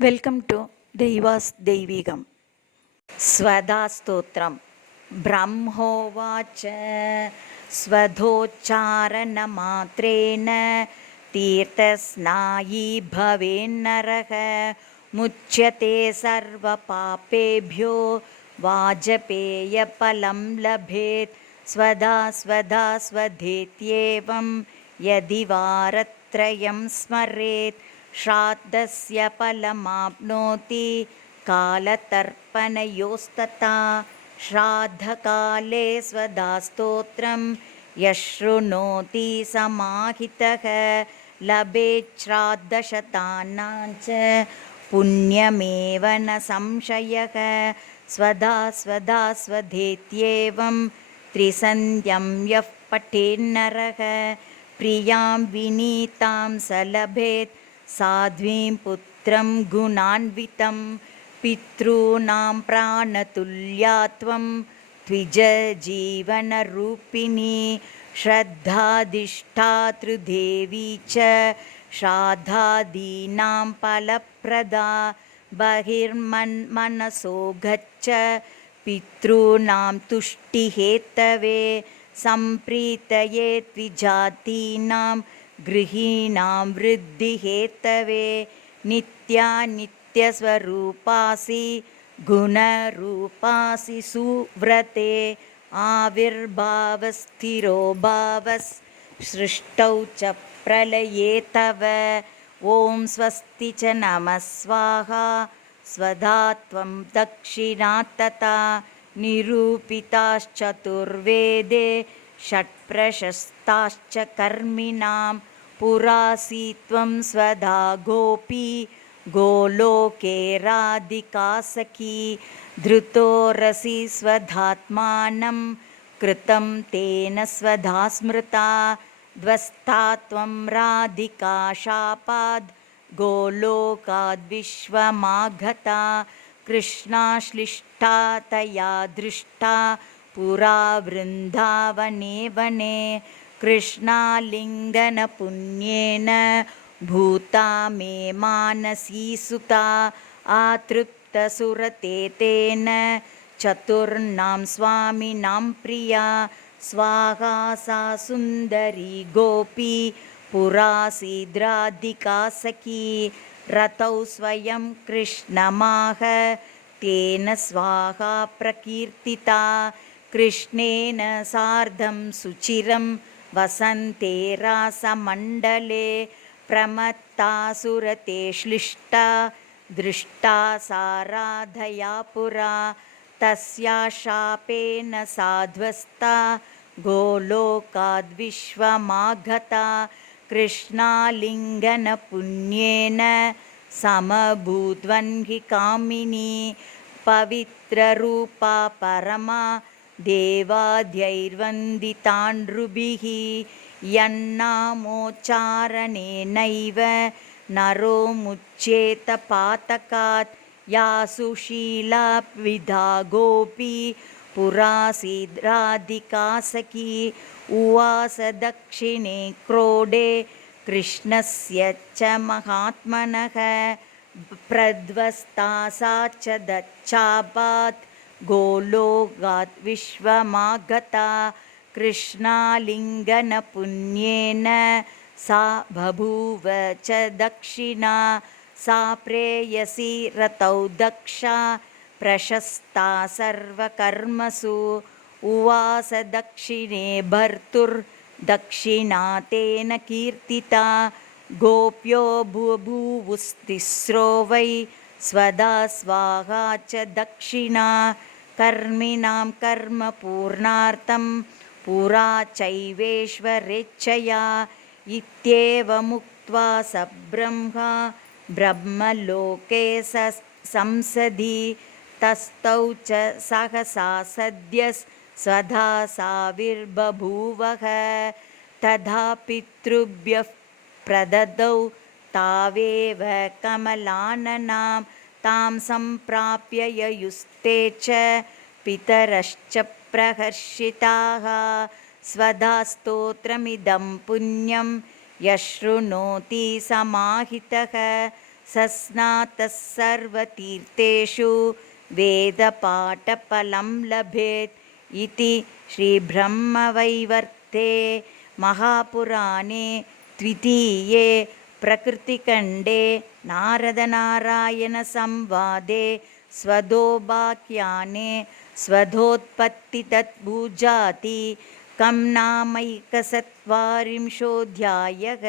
Welcome to దైవాస్ దైవీగం. స్వధాస్తోత్రం. బ్రహ్మోవాచ స్వధోచ్చారణమాత్రేణ తీర్థస్నాయీ భవేన్నరః ముచ్యతే సర్వపాపేభ్యో వాజపేయఫలం లభేత్. స్వధా స్వధా స్వధేత్యేవం యది వారత్రయం స్మరేత్ శ్రాద్ధస్య ఫలమాప్నోతి కాలతర్పణయోస్తథా. శ్రాద్ధకాలే స్వధాస్తోత్రం యశృణోతి సమాహితః లభేత్ శ్రాద్ధశతానాంచ పుణ్యమేవ న సంశయః. స్వధా స్వధా స్వధేత్యేవం త్రిసంధ్యం యః పఠేన్నరః ప్రియాం వినీతాం సలభేత్ సాధ్వీం పుత్రం గుణాన్వితం. పితॄణాం ప్రాణతుల్యాత్వం ద్విజజీవనరూపిణీ శ్రద్ధాధిష్ఠాతృదేవీ చ శ్రాద్ధాదీనాం ఫలప్రదా. బహిర్మన్మనసో గచ్చ పితॄణాం తుష్టిహేతవే సంప్రీతయే ద్విజాతీనాం గృహీణాం వృద్ధిహేతవే. నిత్యానిత్యస్వరూపాసి గుణరూపాసి సువ్రతే ఆవిర్భావస్థిరో భావస్ సృష్టౌ చ ప్రళయే తవ. ఓం స్వస్తి చ నమః స్వాహా. స్వధా త్వం దక్షిణా తథా నిరూపితాశ్చతుర్వేదే షట్ప్రశస్తాశ్చ కర్మిణాం. పురాసి త్వం స్వధా గోపీ గోలోకే రాధికా సఖీ. ధృతో రసి స్వధాత్మానం కృతం తేన స్వధా స్మృతా. ధ్వస్తా త్వం రాధికా శాపాద్ గోలోకాద్విశ్వమాగతా. కృష్ణాశ్లిష్టా తయా దృష్టా పురా వృందావనే వనే. కృష్ణాలింగనపుణ్యేన భూతా మే మానసీ సుతా. ఆతృప్తసురతే తేన చతుర్ణాం స్వామినాం ప్రియా. స్వాహా సా సుందరీ గోపీ పురాసీద్రాధికా సఖీ. రతౌ స్వయం కృష్ణమాహ తేన స్వాహా ప్రకీర్తితా. కృష్ణేన సార్ధం సుచిరం వసంతే రాసమండలే. ప్రమత్తాసురతే శ్లిష్టా దృష్టా సారాధయా పురా. తస్యా శాపేన సాధ్వస్తా గోలోకాద్విశ్వమాగతా. కృష్ణాలింగనపుణ్యేన సమభూద్వన్హి కామినీ. పవిత్రరూపా పరమా దేవాద్యైర్వందితా నృభిః. యన్నామోచ్చారణేనైవ నరో ముచ్యేత పాతకాత్. యా సుశీలా విధా గోపీ పురాసీద్రాధికా సఖీ. ఉవాస దక్షిణే క్రోడే కృష్ణస్య చ మహాత్మనః. ప్రధ్వస్తా సా చ దచ్చాపాత్ గోలోకాద్ విశ్వమాగతా. కృష్ణాలింగనపుణ్యేన సా బభూవ చ దక్షిణా. సా ప్రేయసీ రతౌ దక్షా ప్రశస్తా సర్వకర్మసు. ఉవాస దక్షిణే భర్తుర్దక్షిణా తేన కీర్తితా. గోప్యో బభూవుస్తిస్రో వై స్వధా స్వాహా చ దక్షిణా. కర్మిణాం కర్మ పూర్ణార్థం పురా చైవేశ్వరేచ్ఛయా. ఇత్యేవముక్త్వా స బ్రహ్మా బ్రహ్మలోకే సంసది. తస్థౌ చ సహసా సద్యస్ స్వధా సావిర్బభూవః. తథా పితృభ్యః ప్రదదౌ తావేవ కమలాననాం. తాం సంప్రాప్య యయుస్తే చ పితరశ్చ ప్రహర్షితాః. స్వధా స్తోత్రమిదం పుణ్యం యశృణోతి సమాహితః. सस्नातः सर्वतीर्थेषु वेदपाठफलं लभेत् इति श्रीब्रह्मवैवर्ते महापुराणे द्वितीये प्रकृतिखण्डे नारदनारायणसंवादे स्वधोपाख्याने स्वधोत्पत्तितद्भुजाति कं नामैकचत्वारिंशोऽध्यायः।